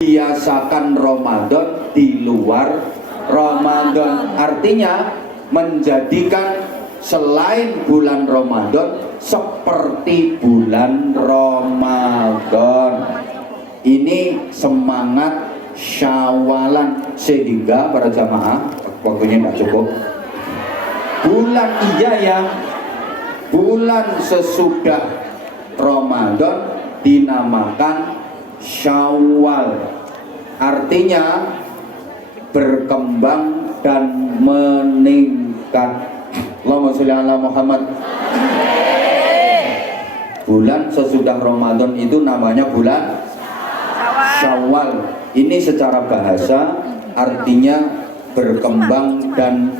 biasakan Ramadan di luar Ramadan, artinya menjadikan selain bulan Ramadan seperti bulan Ramadan. Ini semangat Syawalan, sehingga para jamaah waktunya nggak cukup. Bulan bulan sesudah Ramadan dinamakan Syawal, artinya berkembang dan meningkat. Allahumma sholli ala Muhammad. Bulan sesudah Ramadan itu namanya bulan Syawal. Ini secara bahasa artinya berkembang dan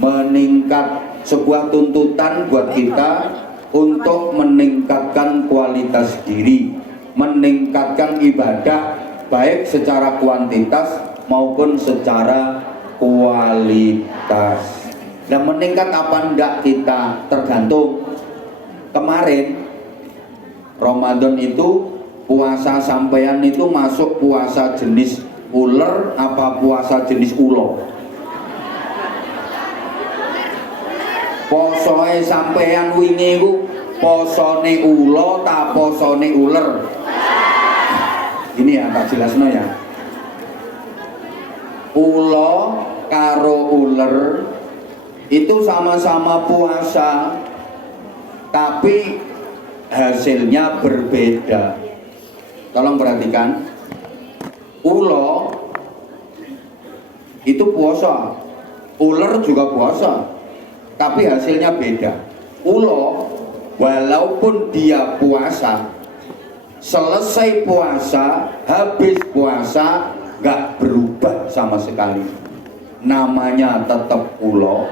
meningkat. Sebuah tuntutan buat kita untuk meningkatkan kualitas diri, meningkatkan ibadah baik secara kuantitas maupun secara kualitas. Dan meningkat apa enggak kita tergantung. Kemarin Ramadan itu puasa sampean itu masuk puasa jenis ular apa puasa jenis ulo? Posoe sampean wingi ku posone ulo ta posone uler? Ini ya tak jelasno ya. Ulo karo uler itu sama-sama puasa, tapi hasilnya berbeda. Tolong perhatikan. Ulo itu puasa, uler juga puasa, tapi hasilnya beda. Ulo walaupun dia puasa, selesai puasa, habis puasa gak berubah sama sekali. Namanya tetap ulo,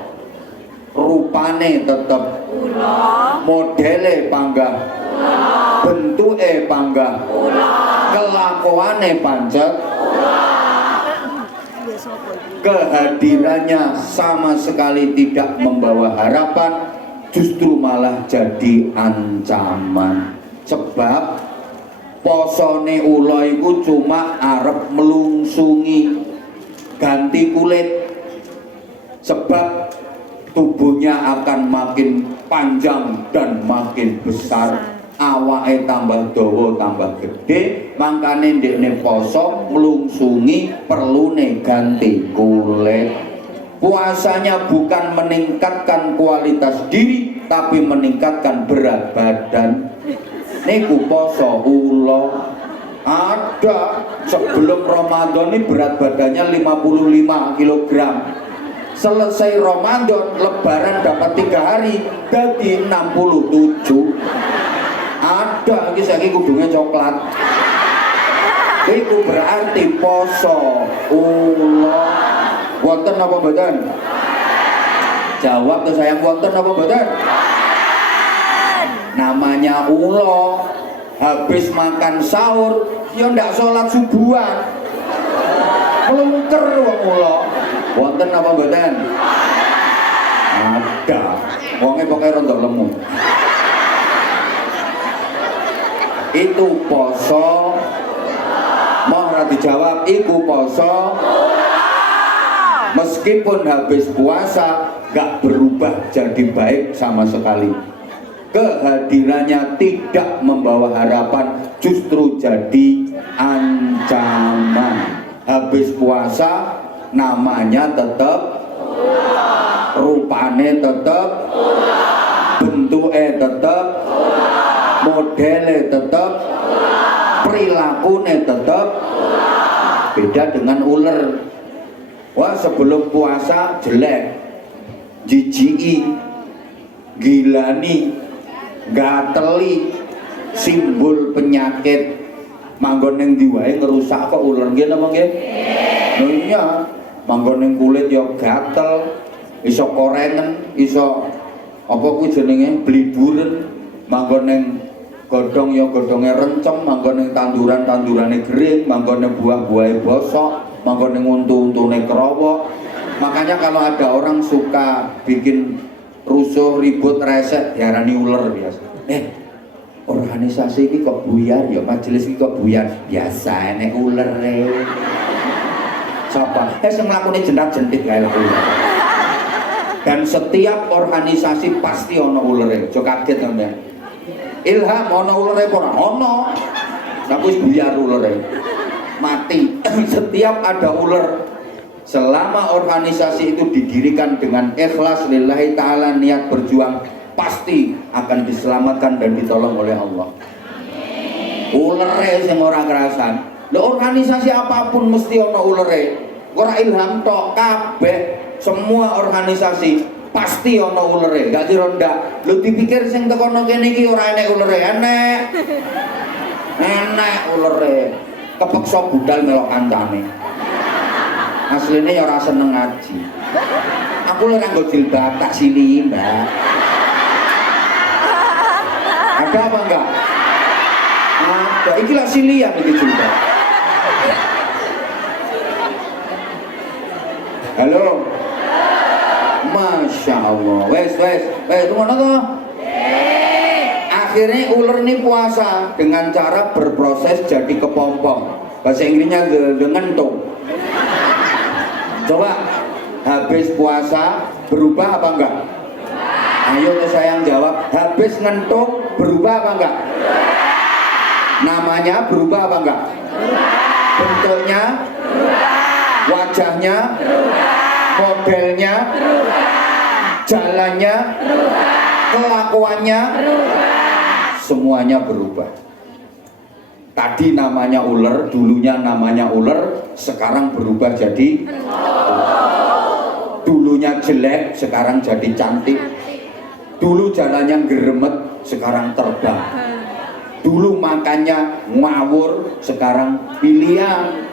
rupane tetap ulo, modele panggah ulo, bentuke panggah ulo, kelakuane pancet ulo, kehadirannya sama sekali tidak membawa harapan, justru malah jadi ancaman. Sebab posone ulo iku cuma arep melungsungi, ganti kulit. Sebab tubuhnya akan makin panjang dan makin besar, awake tambah dawa tambah gede, makane ndekne poso melungsungi perlune ganti kulit. Puasanya bukan meningkatkan kualitas diri, tapi meningkatkan berat badan. Niku poso ulo. Ada sebelum Ramadan ini berat badannya 55 kg. Selesai Ramadan, lebaran dapat 3 hari, jadi 67. Ada lagi saya kudungnya coklat. Itu berarti poso ulo. Wonten apa mboten? Jawab tuh sayang, wonten apa mboten? Namanya ulo. Habis makan sahur, ya ndak sholat subuhan, melungker wong ulo. Wonten apa mboten? Ada. Wonge pokoke rontok lemu. Itu poso. Mau ora dijawab, iku poso. Meskipun habis puasa gak berubah jadi baik sama sekali. Kehadirannya tidak membawa harapan, justru jadi ancaman. Habis puasa namanya tetap rupane tetap, bentuke tetap, modele tetap, perilakune tetap. Beda dengan ular. Wah, sebelum puasa jelek, jijiki, gilani, gateli, simbol penyakit. Manggon ning ndi wae ngerusak kok ular nggih napa nggih? Lho iya, manggon ning kulit ya gatel, iso korengen, iso apa kuwi jenenge bliduren. Manggon ning godhong ya godhonge rencem, manggon ning tanduran-tandurane gering, manggon ning buah-buahe bosok, manggon ning untu-untune kerowok. Makanya kalau ada orang suka bikin rusuh, ribut, resek, diarani ular biasa. organisasi ini kok buyar ya, majelis ini kok buyar. Biasa nek ulere. Sapa? Sing nglakoni jendak-jentik kae uler. Dan setiap organisasi pasti ana ulere. Aja kaget sampean. Ilham ana ulere ora ana. Tapi wis buyar ulere. Mati. Setiap ada uler, selama organisasi itu didirikan dengan ikhlas lillahi ta'ala, niat berjuang, pasti akan diselamatkan dan ditolong oleh Allah. Ulere sing ora kerasan. Lho organisasi apapun mesti ana ulere. Ora Ilham tok, kabeh semua organisasi pasti ana ulere. Gak kira ndak. Lho dipikir sing tekono kene iki ora enek ulere, enek. Enek ulere. Kepeksa budal melok kancane. Aslinya ya ora seneng ngaji. Aku lho nganggo jilbab tak sili, Mbak. Ada apa enggak? Ada. Iki lah silian iki jilbab. Halo. Masya Allah. Wes, ngono to? Akhirnya ular ini puasa dengan cara berproses jadi kepompong. Bahasa Inggrisnya ngentung. Coba habis puasa berubah apa enggak? Ayo sayang jawab. Habis ngentung berubah apa enggak? Namanya berubah apa enggak? Bentuknya? Wajahnya? Modelnya? Jalannya? Kelakuannya? Semuanya berubah. Tadi namanya ular, dulunya namanya ular, sekarang berubah jadi dulunya jelek, sekarang jadi cantik. Dulu jalannya geremet, sekarang terbang. Dulu makannya ngawur, sekarang pilihan.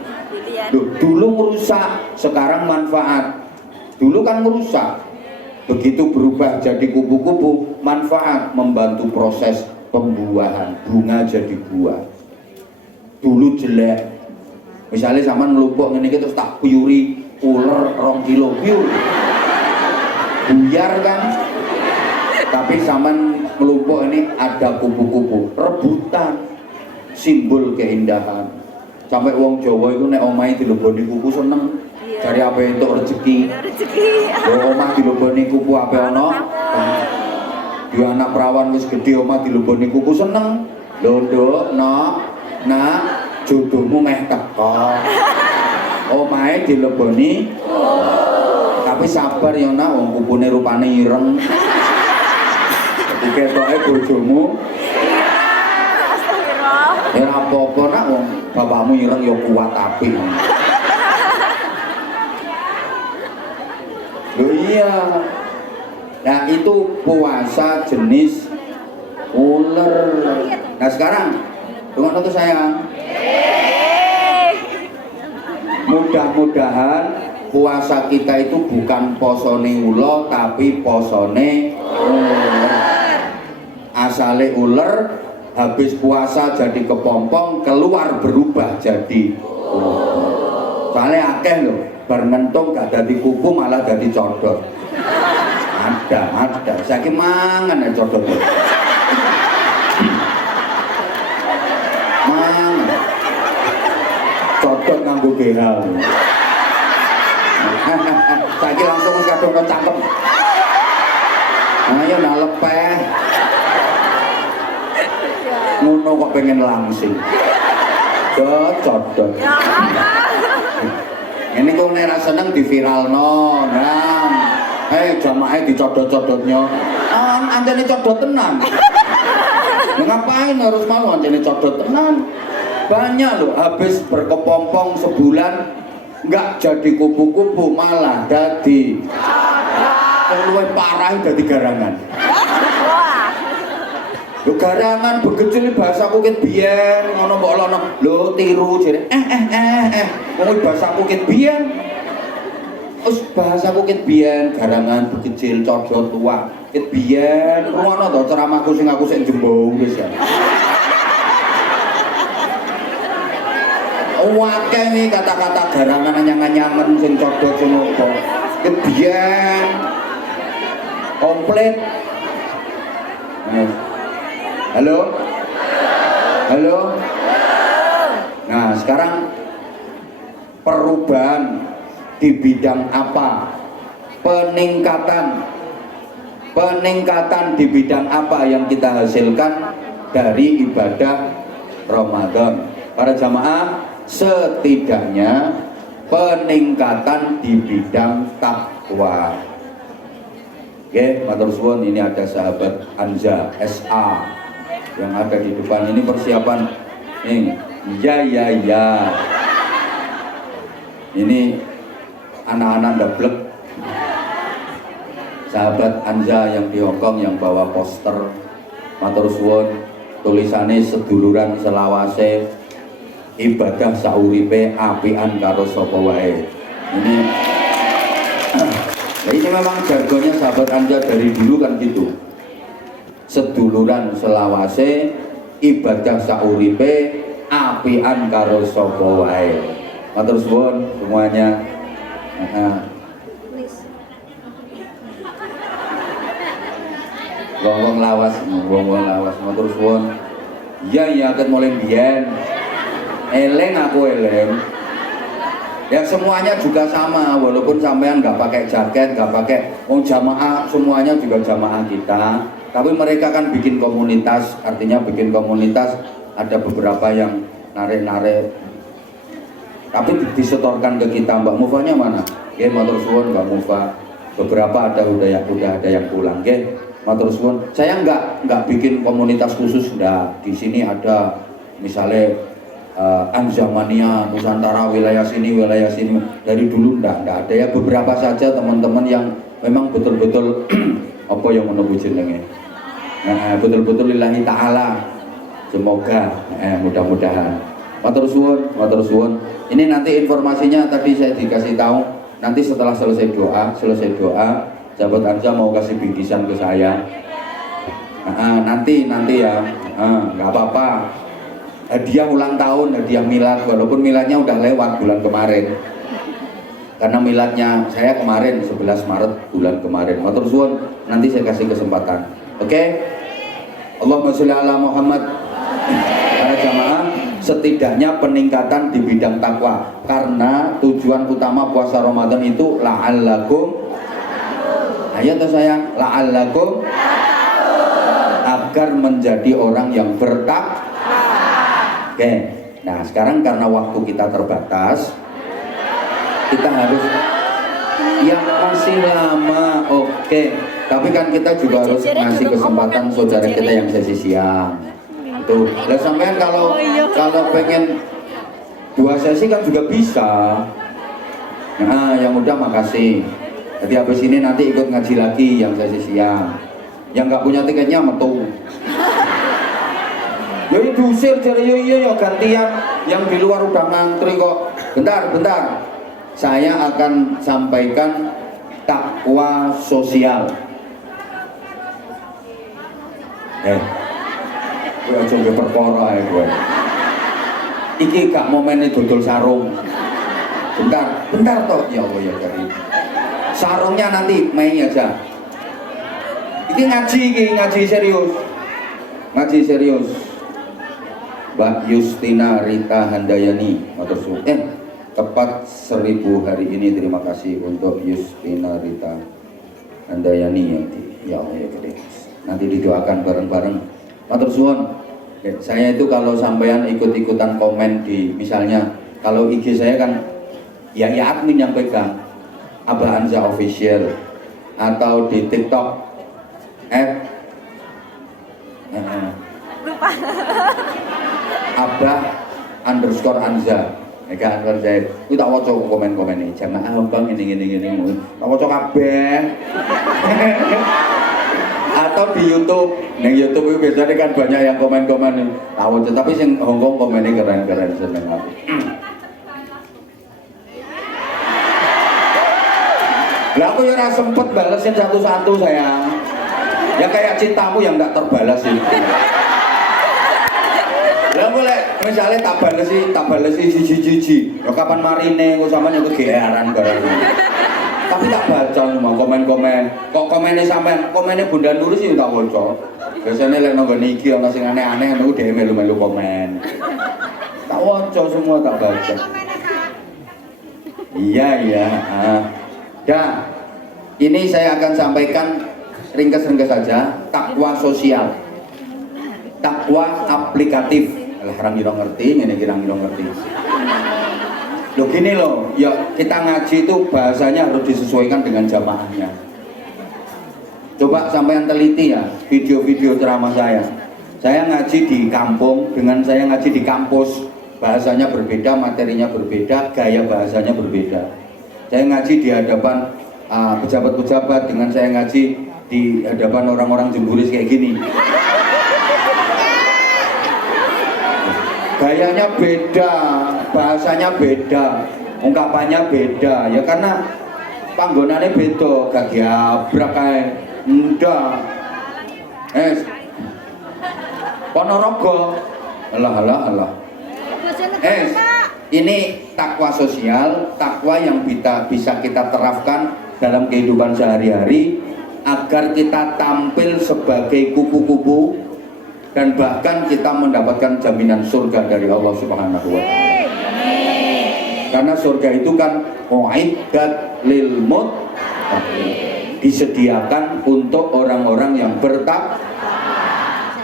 Dulu merusak, sekarang manfaat. Dulu kan merusak, begitu berubah jadi kupu-kupu, manfaat, membantu proses pembuahan, bunga jadi buah. Dulu jelek, misalnya zaman ngelumpuk ini terus tak piuri ular 2 kilo piur, buyar kan. Tapi zaman ngelumpuk ini ada kupu-kupu, rebutan, simbol keindahan. Sampai wong Jawa itu nek omahe dileboni kupu seneng. Cari apa itu rezeki. Omah dileboni kupu apa ono? Dua anak perawan wis gede omah dileboni kupu seneng. Lho, nak jodohmu meh teko. Omahe dileboni. Tapi sabar ya nak, wong kupune rupane ireng. Diketoke bojomu. Ya apa-apa nak, wong bapakmu ireng ya kuat apik. Loh iya. Nah itu puasa jenis ular. Nah sekarang tunggu tuh sayang. Mudah-mudahan puasa kita itu bukan posone ulo tapi posone ular. Asale ular, habis puasa jadi kepompong, keluar berubah jadi ular. Soalnya akeh loh, bar ngentung gak dadi kupu malah dadi codot. Ada. Saiki mangan ya codot. Mangan. Codot nganggo behal. Saiki langsung wis kadung cakep. Ayo nak lepeh. Ngono kok pengen langsing. Codot. Ini kok nek ra seneng diviralno, Nam. Jamaah dicodot-codotnya. Anjane codot tenan. Ngapain harus malu anjane codot tenan? Banyak loh habis berkepompong sebulan enggak jadi kupu-kupu malah jadi luwih parah dadi garangan. Lho garangan begecil bahasaku ket biyen ngono mbok lono. Lho tiru jere. Wong bahasaku ket biyen. Wis bahasaku ket biyen garangan begecil codot tua. Ket biyen ngono to ceramahku sing aku sik jembung wis ya. Wakeh nih kata-kata garangan anyang-anyangan sing codot sing opo. Ket biyen komplit. Halo? Halo? Nah, sekarang perubahan di bidang apa? Peningkatan di bidang apa yang kita hasilkan dari ibadah Ramadan? Para jamaah, setidaknya peningkatan di bidang takwa. Oke, matur suwun, ini ada sahabat Anza SA yang ada di depan ini persiapan. Ya. Ini anak-anak dablek. Sahabat Anza yang di Hongkong yang bawa poster matur suwun, tulisannya seduluran selawase ibadah sauripe apian karo sapa wae. Ini memang jargonnya sahabat Anza dari dulu kan gitu. Seduluran selawase ibadah sauripe apian karo sapa wae. Matur suwun semuanya. Wong lawas, matur suwun. Iya ket mulai biyen. Eleng aku eleng. Ya semuanya juga sama, walaupun sampean nggak pakai jaket, nggak pakai jamaah, semuanya juga jamaah kita. Tapi mereka kan bikin komunitas, artinya bikin komunitas ada beberapa yang narik-narik. Tapi disetorkan ke kita. Mbak Mufanya mana? Oke, matur suwun Mbak Mufa. Beberapa udah ada yang pulang, oke. Matur suwun. Saya nggak bikin komunitas khusus, enggak. Di sini ada misalnya Anzamania, Nusantara, wilayah sini. Dari dulu enggak ada ya, beberapa saja teman-teman yang memang betul-betul apa yang menunggu jenenge. Nah, betul-betul lillahi ta'ala. Semoga mudah-mudahan. Matur suwun. Ini nanti informasinya tadi saya dikasih tahu, nanti setelah selesai doa, sahabat Anza mau kasih bingkisan ke saya. Nanti ya, nggak apa-apa. Hadiah ulang tahun, hadiah milad, walaupun miladnya udah lewat bulan kemarin. Karena miladnya saya kemarin 11 Maret bulan kemarin. Matur suwun, nanti saya kasih kesempatan. Oke? Allahumma sholli ala Muhammad. Para jamaah, setidaknya peningkatan di bidang takwa, karena tujuan utama puasa Ramadan itu la'allakum, ayo tuh sayang, la'allakum, agar menjadi orang yang bertakwa. Oke, nah sekarang karena waktu kita terbatas, kita harus yang masih lama, oke. Tapi kan kita juga harus ngasih kesempatan saudara kita yang sesi siang. Tuh, lah sampean kalau pengen 2 sesi kan juga bisa. Nah, yang udah makasih. Jadi habis ini nanti ikut ngaji lagi yang sesi siang. Yang nggak punya tiketnya metu. Ya diusir jadi ya gantian, yang di luar udah ngantri kok. Bentar. Saya akan sampaikan takwa sosial. Gue aja nggak perkara ya gue. Iki gak momennya dodol sarung. Bentar toh. Ya Allah ya Karim. Sarungnya nanti Mei aja. Iki ngaji serius. Mbak Yustina Rita Handayani, matur suwun. Tepat 1000 hari ini, terima kasih untuk Yustina Rita Handayani ya Allah ya gede. Nanti didoakan bareng-bareng. Matur suwun. Saya itu kalau sampean ikut-ikutan komen di, misalnya kalau IG saya kan ya admin yang pegang, Abah Anza Official, atau di TikTok Abah_Anza, Eka Anwar Zaid. Ku tak waca komen-komen iki. Jamaah Hongkong ini. Tak waca kabeh. Atau di YouTube. Ning YouTube itu biasanya kan banyak yang komen-komen. Tak waca, tapi sing Hongkong komennya keren-keren seneng aku. Lah aku ya ora sempet balesin satu-satu sayang. Ya kayak cintamu yang enggak terbalas itu. Lah boleh misalnya tak balesi siji-siji. Ya kapan marine kok sampeyan kegeeran barang. Tapi tak baca semua komen-komen. Kok komennya sampean, komennya Bunda Nurul sih tak baca. Biasanya lek nang iki ana sing aneh-aneh niku dhewe melu-melu komen. Tak baca semua, tak baca. Iya. Dah. Ini saya akan sampaikan ringkas-ringkas saja, takwa sosial. Takwa aplikatif. Lah orang kira ngerti, ngene kira ngerti. Loh gini loh, ya kita ngaji itu bahasanya harus disesuaikan dengan jamaahnya. Coba sampean teliti ya video-video ceramah saya. Saya ngaji di kampung dengan saya ngaji di kampus, bahasanya berbeda, materinya berbeda, gaya bahasanya berbeda. Saya ngaji di hadapan pejabat-pejabat dengan saya ngaji di hadapan orang-orang jemburis kayak gini. Gayanya beda, bahasanya beda, ungkapannya beda. Ya karena panggonannya beda, gak diabrak kayak ndak. Ponorogo. Alah. Ini takwa sosial, takwa yang bisa kita terapkan dalam kehidupan sehari-hari agar kita tampil sebagai kupu-kupu dan bahkan kita mendapatkan jaminan surga dari Allah Subhanahu wa taala. Karena surga itu kan uiddat lil muttaqin, disediakan untuk orang-orang yang bertakwa.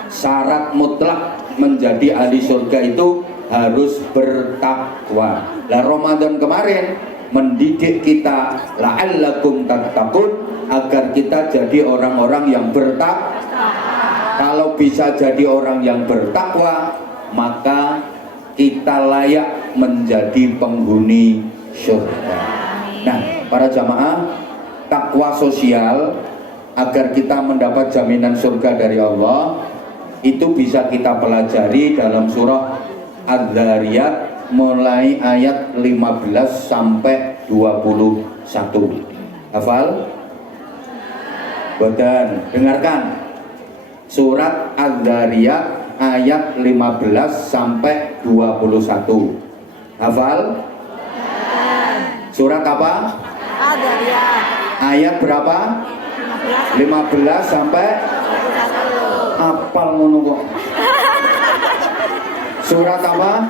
Syarat mutlak menjadi ahli surga itu harus bertakwa. Lah Ramadan kemarin mendidik kita la'allakum tattaqun agar kita jadi orang-orang yang bertakwa. Kalau bisa jadi orang yang bertakwa, maka kita layak menjadi penghuni surga. Nah, para jamaah, takwa sosial agar kita mendapat jaminan surga dari Allah itu bisa kita pelajari dalam surah Az-Zariyat mulai ayat 15 sampai 21. Hafal? Boten, dengarkan. Surat Az-Zariyat ayat 15 sampai 21. Hafal? Surat apa? Az-Zariyat. Ayat berapa? 15 sampai 21. Hafal ngono kok. Surat apa?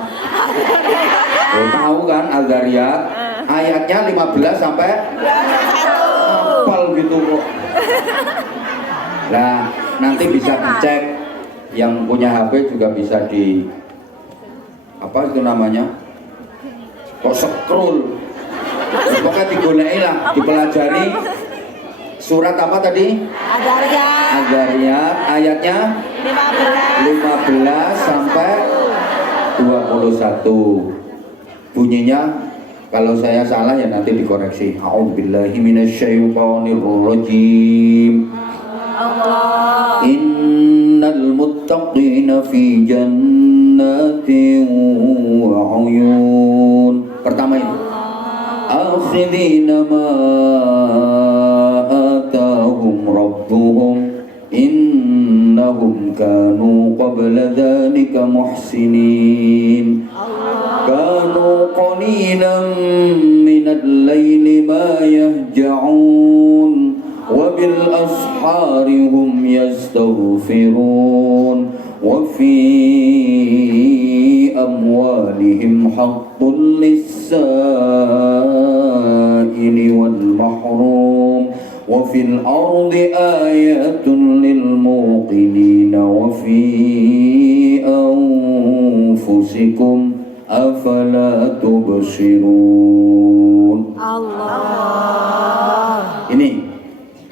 Oh, tahu kan Az-Zariyat? Ayatnya 15 sampai 21. Hafal gitu kok. Nah, nanti bisa dicek, yang punya HP juga bisa di apa itu namanya, kok scroll, pokoknya digoleki lah, dipelajari. Surat apa tadi? Az-Zariyat ayatnya 15 sampai 21. Bunyinya kalau saya salah ya nanti dikoreksi. A'udzubillahi minasyaitonirrajim. Innal muttaqina fi jannatin wa uyun. Pertama itu akhidina ma atahum rabbuhum innahum kanu qabla dhalika muhsinin kanu qalilan minal layli ma yahja'un wabil ashari hum yastaghfirun wa fi amwalihim haqqun lis-sa'ili wal mahrum wa fil ardi ayatun lil muqinin wa fi anfusikum afala tubsirun. Allah. Ini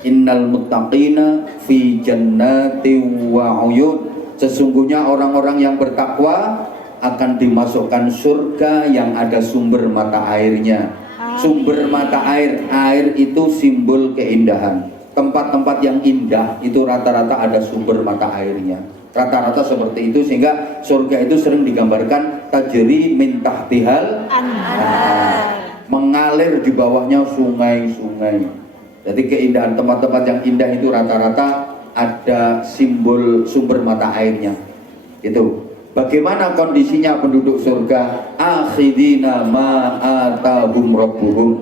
innal muttaqina fi jannati wa uyun. Sesungguhnya orang-orang yang bertakwa akan dimasukkan surga yang ada sumber mata airnya. Sumber mata air, air itu simbol keindahan. Tempat-tempat yang indah itu rata-rata ada sumber mata airnya. Rata-rata seperti itu, sehingga surga itu sering digambarkan tajri min tahtihal anhar, mengalir di bawahnya sungai-sungai. Jadi keindahan tempat-tempat yang indah itu rata-rata ada simbol sumber mata airnya. Itu. Bagaimana kondisinya penduduk surga? Akhidina ma atahum rabbuhum.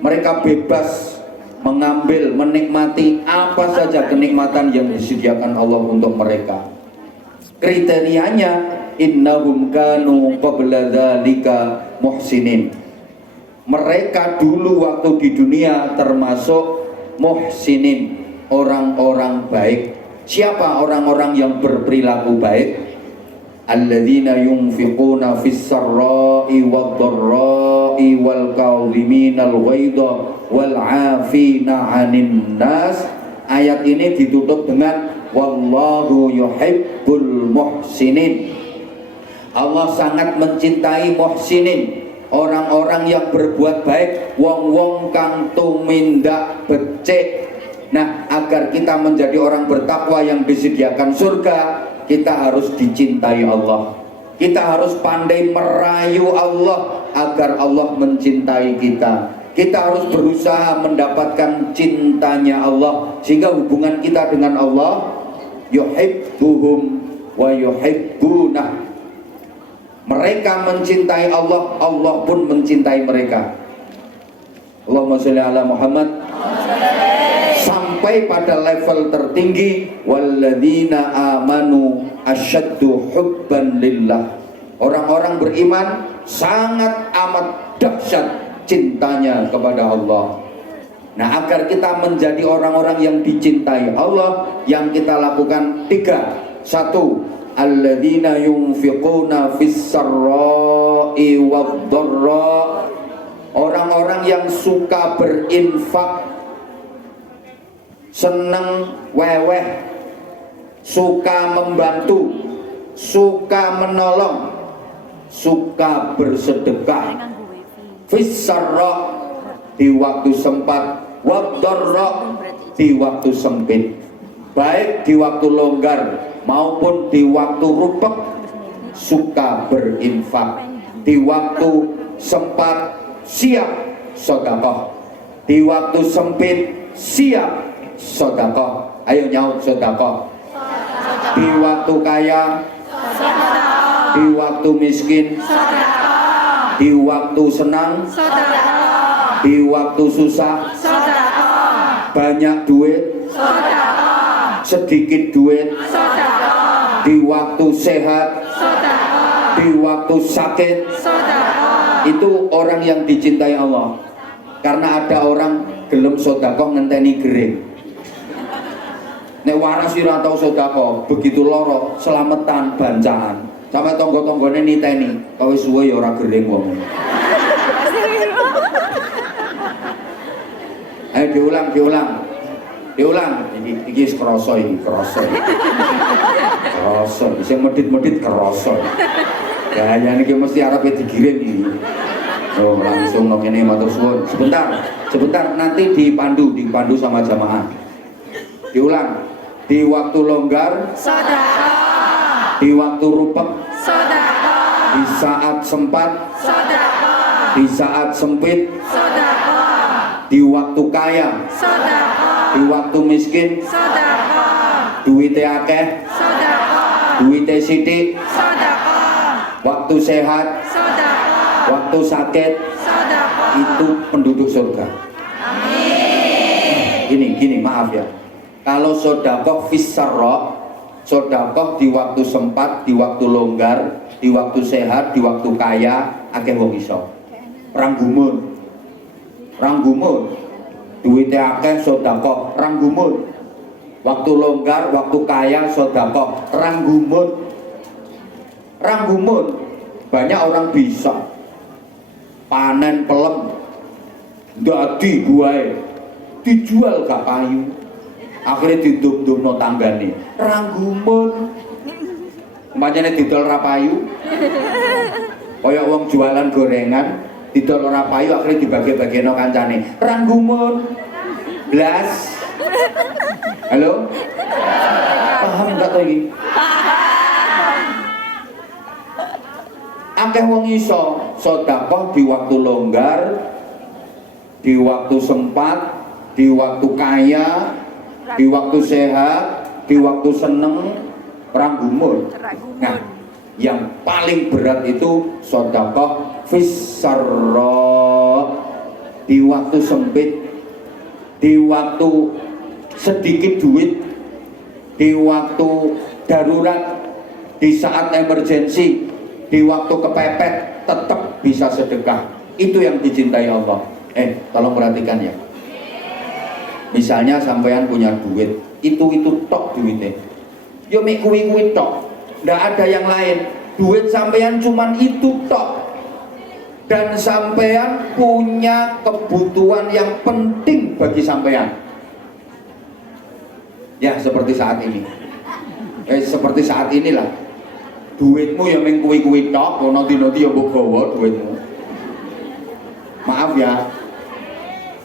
Mereka bebas mengambil, menikmati apa saja kenikmatan yang disediakan Allah untuk mereka. Kriterianya innahum kanu qabla dzalika muhsinin. Mereka dulu waktu di dunia termasuk muhsinin, orang-orang baik. Siapa orang-orang yang berperilaku baik? Alladzina yunfiquna fis sarra'i wad-dharra'i wal kadhiminal ghaidha wal 'afina 'anil nas. Ayat ini ditutup dengan wallahu yuhibbul muhsinin. Allah sangat mencintai muhsinin, orang-orang yang berbuat baik, wong-wong kang tumindak becik. Nah, agar kita menjadi orang bertakwa yang disediakan surga, kita harus dicintai Allah. Kita harus pandai merayu Allah agar Allah mencintai kita. Kita harus berusaha mendapatkan cintanya Allah, sehingga hubungan kita dengan Allah yuhibbuhum wa yuhibbunah. Mereka mencintai Allah, Allah pun mencintai mereka. Allahumma sholli ala Muhammad. Sampai pada level tertinggi, walladzina amanu asyaddu hubban lillah. Orang-orang beriman sangat amat dahsyat cintanya kepada Allah. Nah, agar kita menjadi orang-orang yang dicintai Allah, yang kita lakukan 3. 1. Alladzina yunfiquna fis sarra'i wad-dharra. Orang-orang yang suka berinfak, seneng weweh, suka membantu, suka menolong, suka bersedekah. Fis sarra, di waktu sempat, wad-dharra, di waktu sempit. Baik di waktu longgar maupun di waktu rupek, suka berinfak. Di waktu sempat siap sedekah, di waktu sempit siap sedekah. Ayo nyaut sedekah. Di waktu kaya, di waktu miskin, di waktu senang, di waktu susah, banyak duit, sedikit duit, di waktu sehat, di waktu sakit. Itu orang yang dicintai Allah. Karena ada orang gelem sedekah ngenteni gering. Nek waras ora tau sedekah, begitu loro selamatan bancaan. Sampai tonggo-tonggone niteni, kowe suwe ya ora gering wong. Ayo diulang. Iki wis krasa iki, krasa. Krasa, sing medit-medit krasa. Gayane iki mesti arepe digiring iki. Oh, langsung nang kene matur suwun. Sebentar nanti dipandu sama jamaah. Diulang. Di waktu longgar sedekah. Di waktu rupek sedekah. Di saat sempat sedekah. Di saat sempit sedekah. Di waktu kaya sedekah. Di waktu miskin sedekah. Duite akeh sedekah. Duite sithik sedekah. Waktu sehat sedekah. Waktu sakit sedekah. Itu penduduk surga. Amin. Gini, maaf ya. Kalau sedekah fis sarra, sedekah di waktu sempat, di waktu longgar, di waktu sehat, di waktu kaya, akeh wong iso. Ranggumun. Duwite akeh sedekah, ranggumun. Waktu longgar, waktu kaya sedekah, ranggumun. Banyak orang bisa panen pelem, dadi buahe, dijual gak payu. Akhirnya didum-dumno tanggane, ranggumun. Umpamane didol ra payu, kaya wong jualan gorengan, didol ora payu akhirnya dibagi-bagino kancane, ranggumun. Blas. Halo? Paham enggak to iki? Akeh wong iso sedekah di waktu longgar, di waktu sempat, di waktu kaya, di waktu sehat, di waktu seneng, ranggumun. Nah, yang paling berat itu sedekah fis sarra, di waktu sempit, di waktu sedikit duit, di waktu darurat, di saat emergensi, di waktu kepepet, tetap bisa sedekah. Itu yang dicintai Allah. Tolong perhatikan ya. Misalnya sampean punya duit, itu tok duitnya. Yo mek kuwi tok. Nggak ada yang lain. Duit sampean cuman itu tok. Dan sampean punya kebutuhan yang penting bagi sampean. Ya seperti saat ini. Seperti saat inilah. Duitmu ya meng kuwi tok, ono dino-dino mbok gawa duitmu. Maaf ya.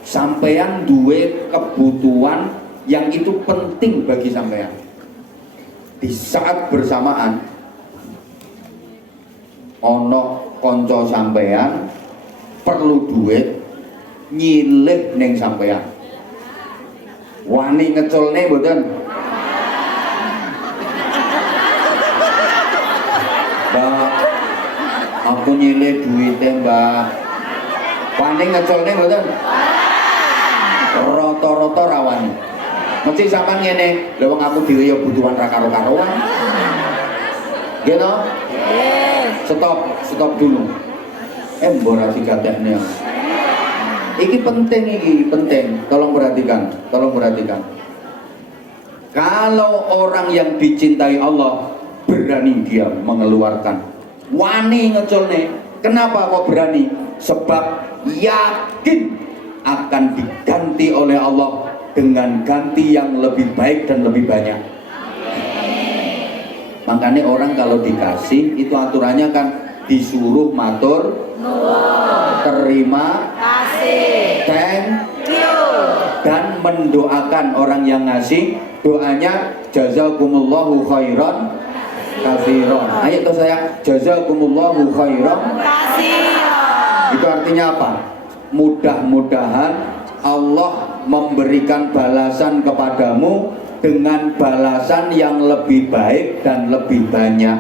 Sampean duwe kebutuhan yang itu penting bagi sampean. Di saat bersamaan ono konco sampean perlu duit nyilih ning sampean. Wani ngeculne mboten? Mbak, aku nyilih duitnya Mbak. Wani ngeculne mboten? Rata-rata rawani. Mesti sampean ngene, lha wong aku dhewe ya butuhan ra karo-karoan. Gitu? Stop dulu. Mbok ra digatekne. Iki penting. Tolong perhatikan. Kalau orang yang dicintai Allah berani dia mengeluarkan, wani ngeculne. Kenapa kok berani? Sebab yakin akan diganti oleh Allah dengan ganti yang lebih baik dan lebih banyak. Makanya orang kalau dikasih itu aturannya kan disuruh matur terima kasih, thank you, dan mendoakan orang yang ngasih. Doanya jazakumullahu khairan katsiran. Ayo tuh saya, jazakumullahu khairan katsiran. Itu artinya apa? Mudah-mudahan Allah memberikan balasan kepadamu dengan balasan yang lebih baik dan lebih banyak.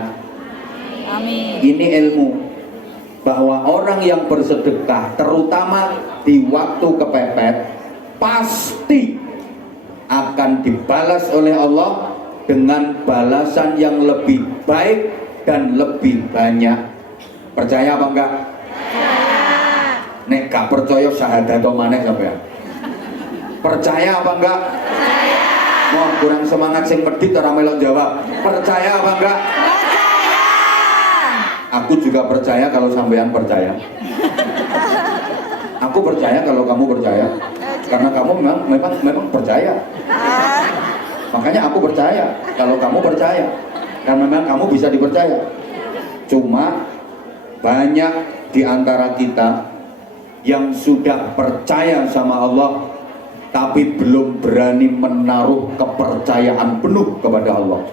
Amin. Ini ilmu bahwa orang yang bersedekah, terutama di waktu kepepet, pasti akan dibalas oleh Allah dengan balasan yang lebih baik dan lebih banyak. Percaya apa enggak? Nek gak percaya syahadat maneh sampean. Percaya apa enggak? Percaya. Wah, kurang semangat sing medhit ora melok jawab. Percaya apa enggak? Percaya. Aku juga percaya kalau sampean percaya. Aku percaya kalau kamu percaya. Karena kamu memang percaya. Makanya aku percaya kalau kamu percaya. Karena memang kamu bisa dipercaya. Cuma banyak di antara kita yang sudah percaya sama Allah tapi belum berani menaruh kepercayaan penuh kepada Allah.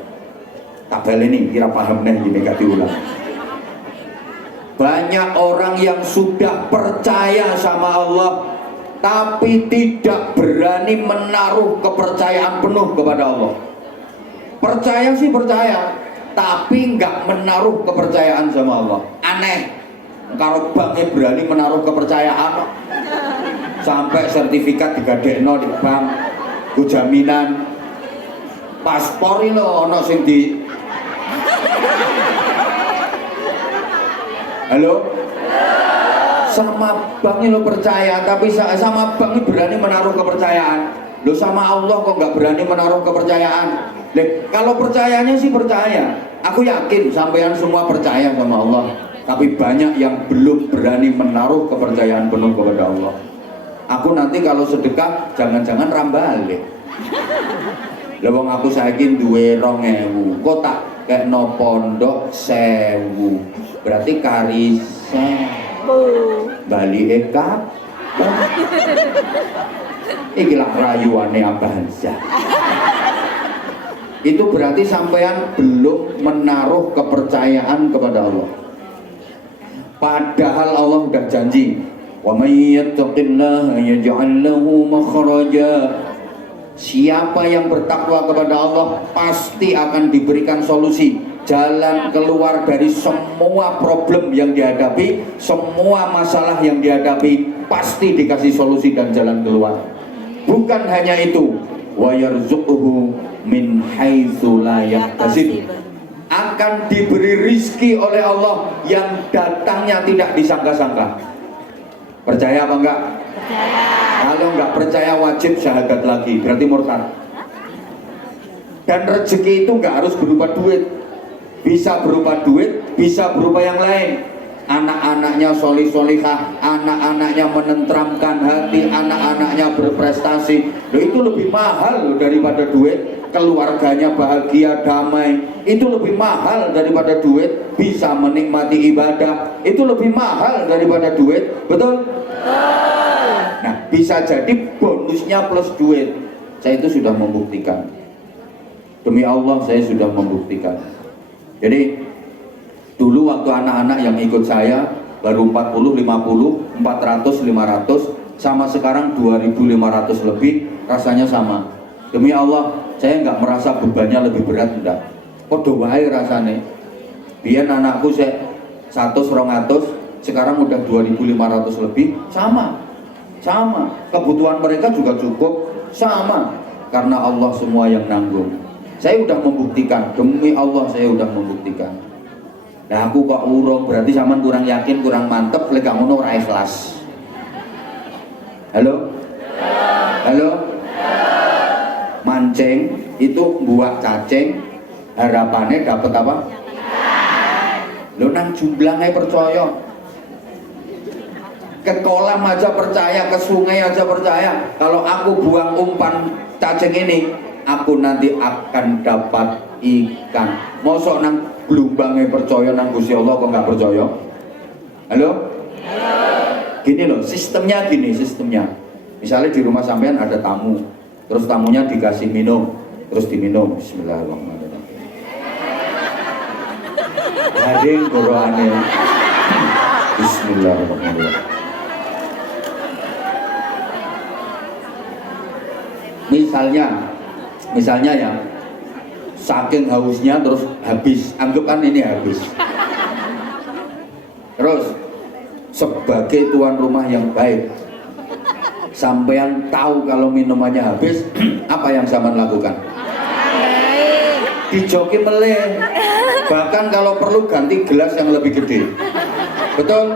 Tabel ini kira paham nih gini gak diulang. Banyak orang yang sudah percaya sama Allah tapi tidak berani menaruh kepercayaan penuh kepada Allah. Percaya sih percaya, tapi nggak menaruh kepercayaan sama Allah. Aneh. Kalau banknya berani menaruh kepercayaan, sampai sertifikat digadekno di bank, ku jaminan, paspor ini loh, ono sing di. Halo? Sama bank ini lo percaya, tapi sama bank ini berani menaruh kepercayaan. Lo sama Allah kok nggak berani menaruh kepercayaan? Kalau percayanya sih percaya, aku yakin sampean semua percaya sama Allah. Tapi banyak yang belum berani menaruh kepercayaan penuh kepada Allah. Aku nanti kalau sedekah jangan-jangan rambale. Lah wong aku saiki duwe 2000, kok tak kekno pondok 1000. Berarti kari 1000. Bali eka. Iki lah rayuane Abah Hamzah. Itu berarti sampean belum menaruh kepercayaan kepada Allah. Padahal Allah sudah janji, wa may yattaqillaha yaj'al lahu makhraja. Siapa yang bertakwa kepada Allah pasti akan diberikan solusi, jalan keluar dari semua problem yang dihadapi, semua masalah yang dihadapi pasti dikasih solusi dan jalan keluar. Bukan hanya itu, wa yarzuquhu min haitsu la yahtasib. Akan diberi rizki oleh Allah yang datangnya tidak disangka-sangka. Percaya apa enggak? Percaya. Kalau enggak percaya wajib syahadat lagi, berarti murtad. Dan rezeki itu enggak harus berupa duit. Bisa berupa duit, bisa berupa yang lain. Anak-anaknya solih-solihah, anak-anaknya menenteramkan hati, anak-anaknya berprestasi. Loh, itu lebih mahal loh daripada duit. Keluarganya bahagia, damai, itu lebih mahal daripada duit. Bisa menikmati ibadah, itu lebih mahal daripada duit. Betul? Nah, bisa jadi bonusnya plus duit. Saya itu sudah membuktikan. Demi Allah, saya sudah membuktikan. Jadi dulu waktu anak-anak yang ikut saya baru 40, 50, 400, 500, sama sekarang 2.500 lebih, rasanya sama. Demi Allah, saya nggak merasa bebannya lebih berat, enggak. Podo wae rasane. Biar anakku saya 100, 200, sekarang udah 2.500 lebih, sama. Kebutuhan mereka juga cukup, sama. Karena Allah semua yang nanggung. Saya udah membuktikan, demi Allah saya udah membuktikan. Nah aku kok urung, berarti zaman kurang yakin, kurang mantep, lek ngono ora ikhlas. Halo? Mancing itu buat cacing, harapannya dapat apa? Lo nang jumlahnya percaya, ke kolam aja percaya, ke sungai aja percaya. Kalau aku buang umpan cacing ini, aku nanti akan dapat ikan. Mosok nang gelombangnya percaya, nang Gusti Allah kok nggak percaya? Halo? Gini loh, sistemnya gini, sistemnya. Misalnya di rumah sampean ada tamu, terus tamunya dikasih minum, terus diminum. Bismillahirrahmanirrahim. Haring Qur'ane. Bismillahirrahmanirrahim. Misalnya ya, saking hausnya terus habis, anggapkan ini habis. Terus sebagai tuan rumah yang baik, sampean tahu kalau minumannya habis, apa yang sampean lakukan? Dijoki meleh, bahkan kalau perlu ganti gelas yang lebih gede. Betul?